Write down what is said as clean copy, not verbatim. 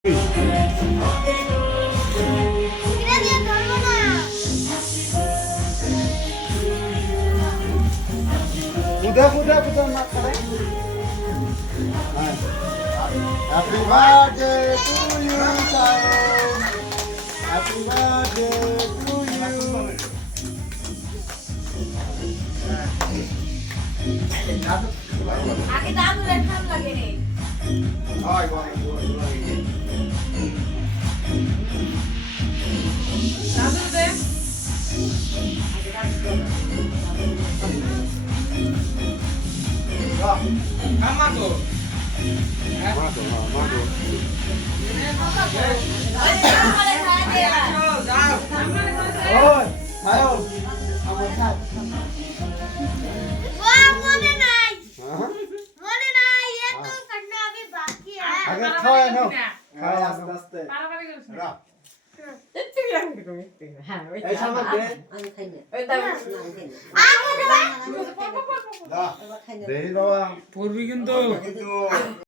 Udah nak kare. Happy birthday to you, sayang. Happy birthday to you. আগে দাম লেখাম লাগে রে Ay, guay. দাদু দে Amado. Ôi, thấy không? Ông muốn sao? আগে খাওয়া নাও খাওয়া আস্তে আস্তে রাখ এই সামান দে দা দেরি বাবা পড়বি কিন্তু